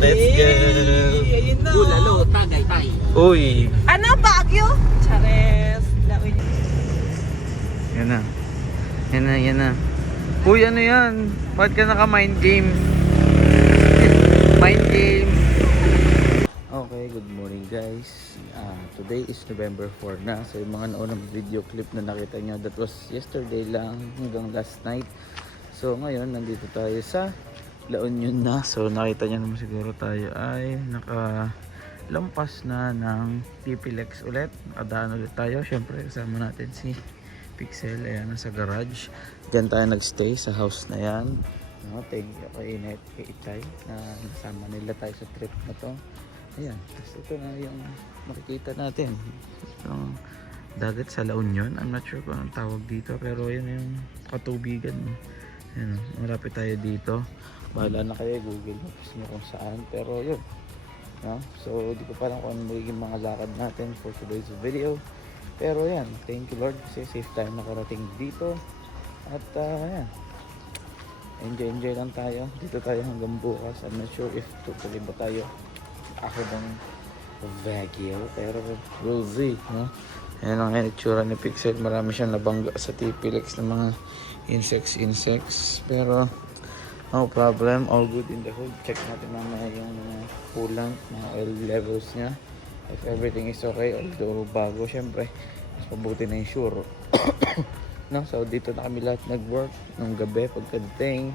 Let's go! Ayun na. Bulalo, Tagaytay. Uy! Ano, Baguio? Chares. Lawin. Yan na. Yan na, yan na. Uy, ano yan? Ba't ka naka-mind games? Mind games! Okay, good morning guys. Today is November 4 na. So yung mga naunang video clip na nakita nyo, that was yesterday lang hanggang last night. So ngayon, nandito tayo sa La Union na. So nakita nyo naman siguro tayo ay nakalampas na ng TP-Lex ulit. Nakadaan ulit tayo. Siyempre kasama natin si Pixel. Ayan, nasa garage. Diyan tayo nagstay sa house na yan. No, thank you kay Inet, kay Itay na nasama nila tayo sa trip na to. Ayan, tapos ito na yung makikita natin. Yung dagat sa La Union. I'm not sure kung anong tawag dito, pero yun yung katubigan. Ayan, malapit tayo dito. Bahala na kayo, Google Maps nyo kung saan. Pero yun. No? So, di ko pa lang kung ano magiging mga lakad natin for today's video. Pero yan, thank you Lord kasi safe tayo nakarating dito. At yan, enjoy lang tayo. Dito tayo hanggang bukas. I'm not sure if tutuloy ba tayo ako ng Baguio, pero we'll see, no? Ayan ang itsura ni Pixel. Marami siyang nabangga sa TP-Lex ng mga insects, pero no problem, all good in the hood. Check natin mamaya yung mga coolant, mga oil levels niya, if everything is okay. Although bago, syempre mas mabuti na yung sure. No? So dito na kami lahat nag-work ng gabi pagkadating,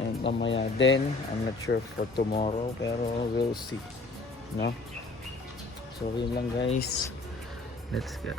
and mamaya din, I'm not sure for tomorrow, pero we'll see, no? So yun lang guys, let's go.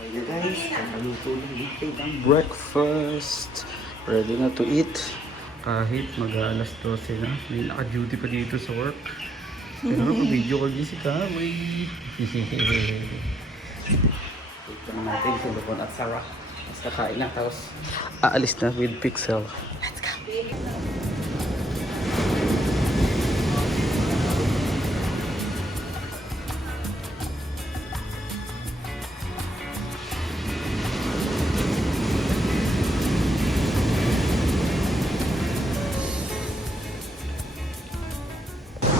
Okay guys, nakaluto lang dito ng breakfast, ready na to eat. Kahit mag-alas 12 na, may naka-duty pa dito sa work, pero video call din si Kamoy. Ito na natin si Lupon at Sarah. Mas kakain na, tapos aalis na with Pixel. Let's go!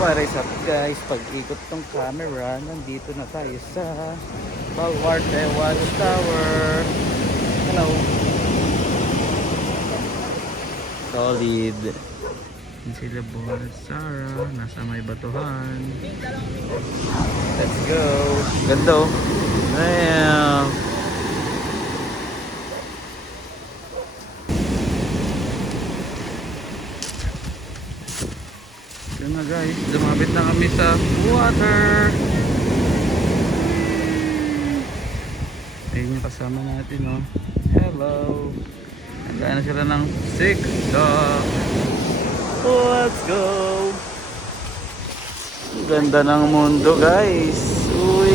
What is up guys, pag-ikot tong camera, nandito na tayo sa Baluarte Watchtower. Hello. Solid. Yan sila Bon at Sarah, nasa may batuhan. Let's go. Ganda oh. Damn. Yun na guys, lumapit na kami sa water. Ayun yung kasama natin oh. Hello. Nagkaya na sila ng 6 dog. Let's go. Ganda ng mundo guys. Uy.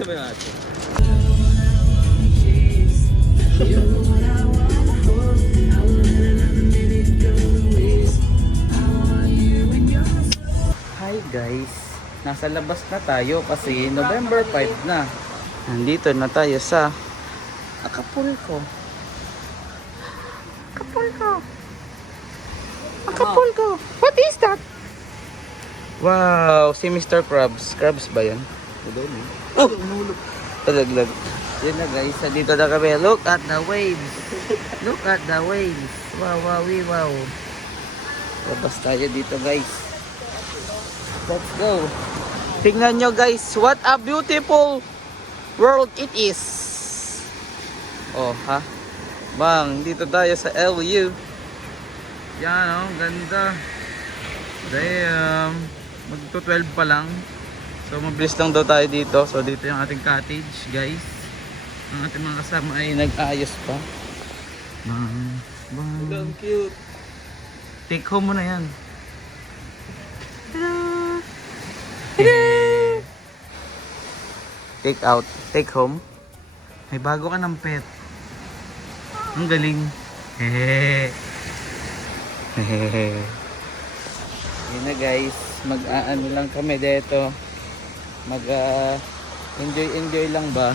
Sabi natin. Hi guys, nasa labas na tayo kasi November 5 na. Nandito na tayo sa Acapulco. Acapulco. What is that? Wow, si Mr. Krabs. Krabs ba yan? Oh, talaglag. Yun na guys, dito na kami. Look at the waves. Look at the waves. Wow, wow, wow. Labas tayo dito guys. Let's go. Tingnan nyo guys, what a beautiful world it is. Oh, ha? Bang, dito tayo sa LU. Yan oh, ganda. Damn. Magto-12 pa lang. So mabilis lang daw tayo dito. So dito yung ating cottage guys. Ang ating mga kasama ay nag-ayos pa. Bang. Cute. Take home mo na yan. Hello. Take out. Take home. May bago ka ng pet. Ang galing. Yun na guys, mag-aano lang kami dito. Enjoy lang ba?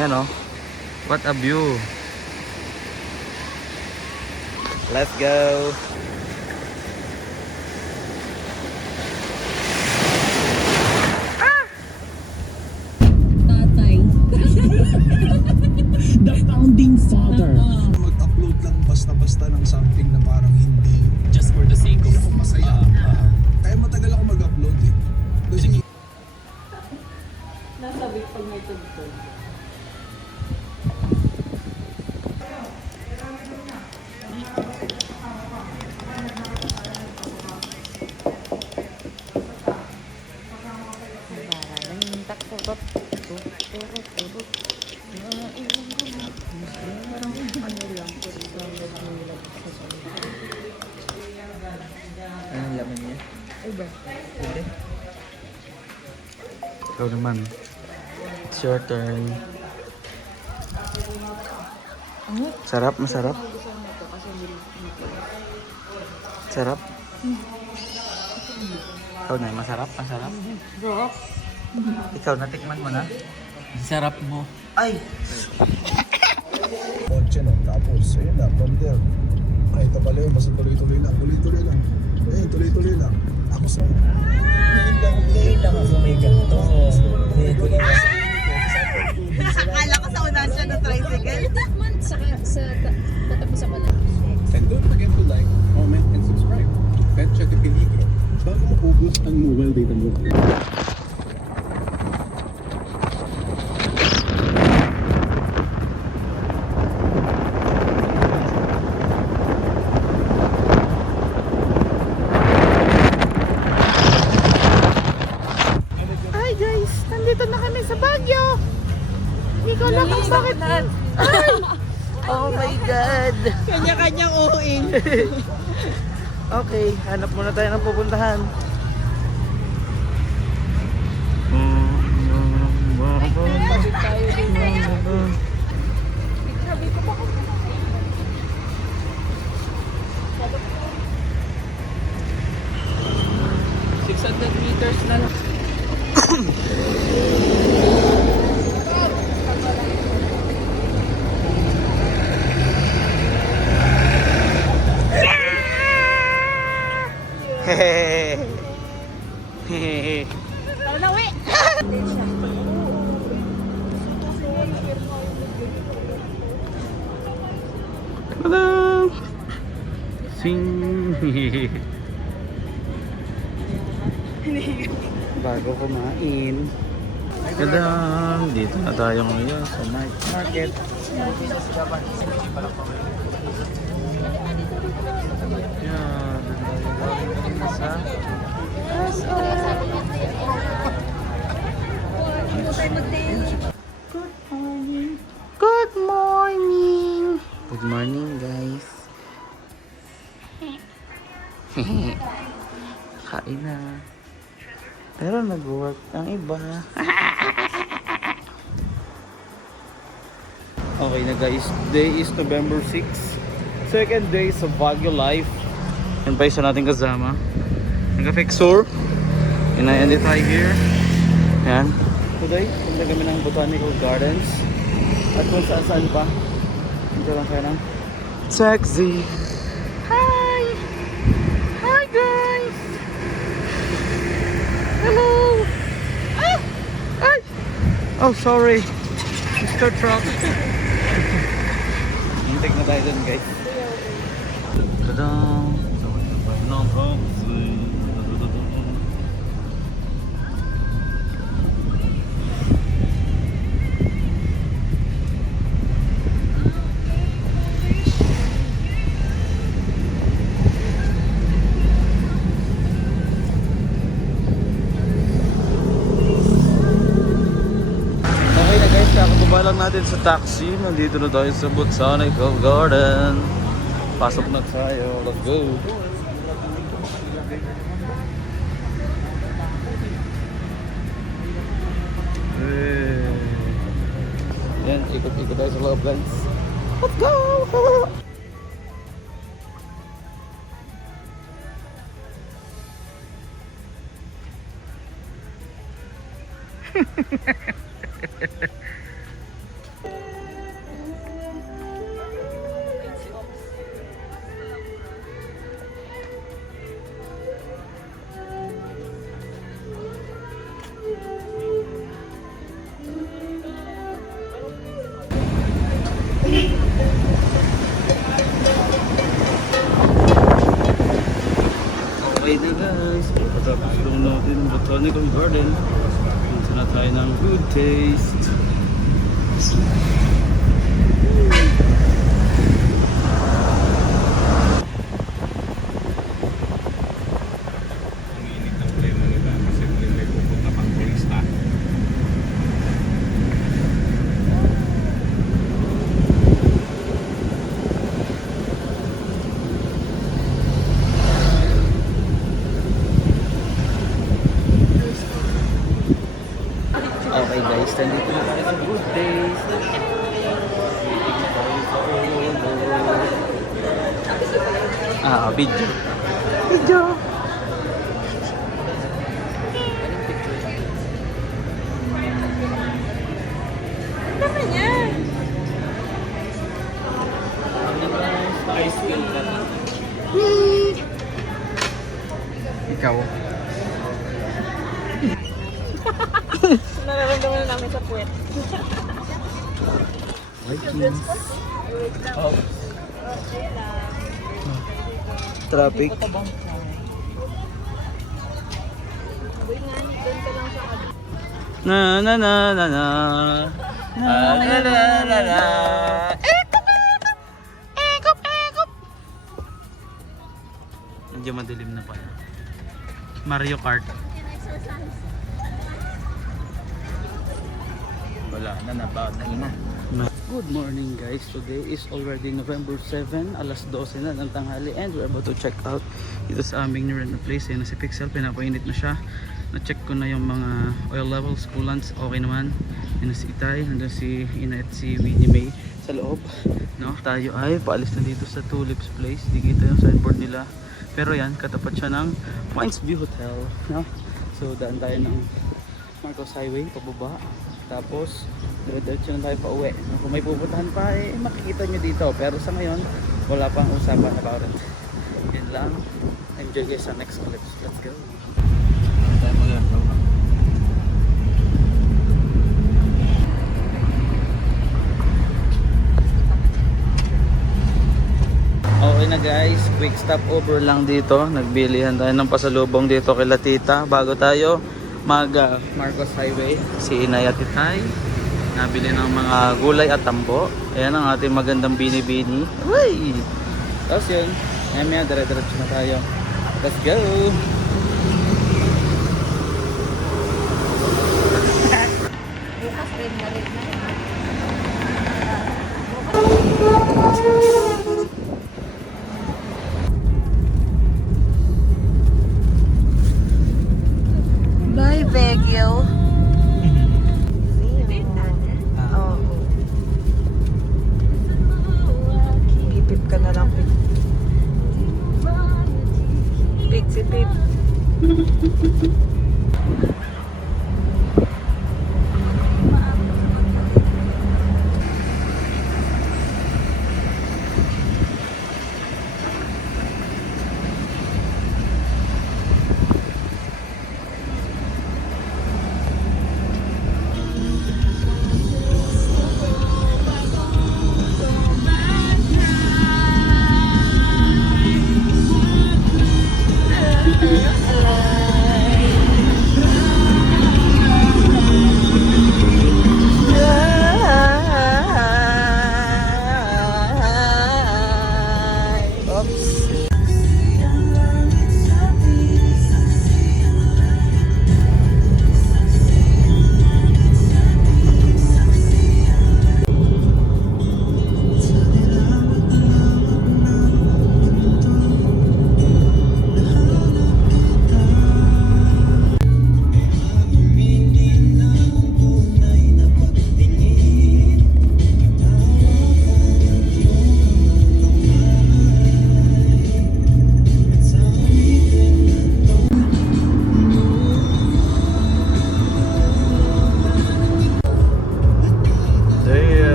Ayan oh. What a view. Let's go. Tatay. The founding father. Mag-upload lang basta-basta ng something na parang hindi Just for the sake of ako masaya. Kaya matagal ako mag-upload eh. Kasi Nasabit pag may tugtog. Anong laman niya? Iba. Hindi. Ikaw naman. It's your turn. Sarap, masarap. Sarap. Ikaw na, masarap, masarap. Ikaw, natikman mo na? Sarap mo. Ay! kotse no. Tapos, ayun na, from there. Ay, ito pala yun, basta tuloy-tuloy lang. Tuloy-tuloy lang. Ayun, tuloy-tuloy lang. Ako sa... Ngayon lang ako may ganito. Akala ko sa unahan siya ng tricycle. Patapos ako lang. And don't forget to like, comment, and subscribe. Petcha de Peligro. Bago maubos ang mobile data mo. Hi guys! Nandito na kami sa Baguio! Hindi ko alam kung bakit. Ay! Oh my God! Kanya-kanyang uhuing. Okay, hanap muna tayo ng pupuntahan. Pagod tayo dito. 600 meters na lang. Hehehe. Lawi! Tada! Sing! Bago kumain. Tada! Dito na tayo ngayon sa night market. Yan, doon tayo galing kanina sa Good morning! Good morning guys! Kain na. Pero nag-work ang iba. Okay na guys, today is November 6. Second day sa Baguio Life. Yan pa isa natin kasama. Nag-fixer. Ina-end it right here. Yan. Today, punta kami ng Botanical Gardens. At kung saan pa. Ito lang kaya ng taxi. Hi! Hi guys! Hello! Ah! Ay! Oh, sorry. Mr. Truck. Hintik na tayo dun guys. Tada! No problem. Kakababa lang natin sa taxi. Nandito na tayo sa Botanical Garden. Pasok na tayo. Let's go. Yan, ikot-ikot tayo sa loob guys. Let's go! Okay na guys, pagkatapos lang natin Botanical Garden. Punta na tayo ng Good Taste. Ang init ng plema nila kasi may pupunta pang turista. Okay guys, nandito na tayo sa Good Taste. Video. Video! Ano yan? Ice cream ka na. Ikaw? Nararamdaman na namin sa puwet. Oh. Traffic. Na na na na na. Na na na na na. Medyo madilim na pala. Mario Kart. Wala na, nabaon na ina. Good morning guys, today is already November 7, alas 12 na ng tanghali and we're about to check out dito sa aming new place. Ayan na si Pixel, pinapainit na siya. Na-check ko na yung mga oil levels, coolants, okay naman. Ayan na si Itay, nandun si Ina at si Winnie May sa loob. No? Tayo ay paalis na dito sa Tulips Place, di kita yung signboard nila. Pero yan, katapat siya ng Points View Hotel. No? So daan tayo ng Marcos Highway, pababa. Tapos, dire-diretso na tayo pa uwi. Kung may pupuntahan pa, makikita nyo dito. Pero sa ngayon, wala pang usapan about it. Yan lang. Enjoy guys sa next clips. Let's go. Tayo magagawa. Okay na guys, quick stop over lang dito. Nagbilihan tayo ng pasalubong dito kay Latita bago tayo mag Marcos Highway. Si Inay at Itay nabili ng mga gulay at tambo. Ayan ang ating magandang bini-bini. Uy! Tapos yun, maya dire-diretso na tayo. Let's go! Bye, Baguio. Oh. Pipip ka na lang, Pip. Pip si Pip.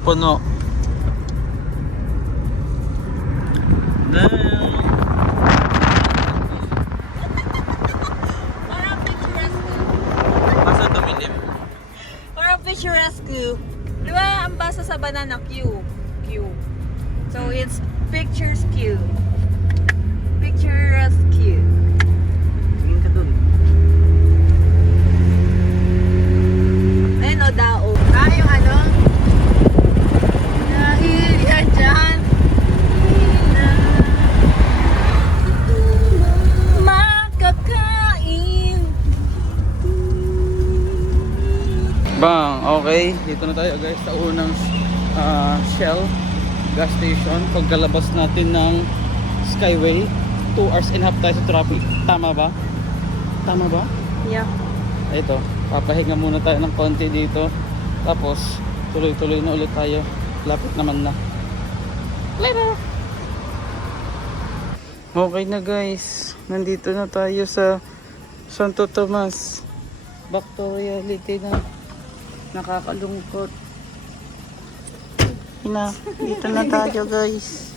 Puno. Na. Parang picturesque. Basta dumilim. Parang picturesque. Di ba ang basa sa banana Q? Q. So it's pictures Q. Picturesque. Tingin ka dun. Ayun o, dao. Yung ano? Dahil yan dyan. Makakain. Bang, okay. Dito na tayo guys sa unang Shell gas station. Pagkalabas natin ng Skyway, 2 hours and a half tayo sa traffic. Tama ba? Tama ba? Yeah. Ito, papahinga muna tayo ng konti dito. Tapos, tuloy-tuloy na ulit tayo. Lapit naman na. Later! Okay na guys. Nandito na tayo sa Santo Tomas. Back to reality na. Nakakalungkot. Dito na tayo guys.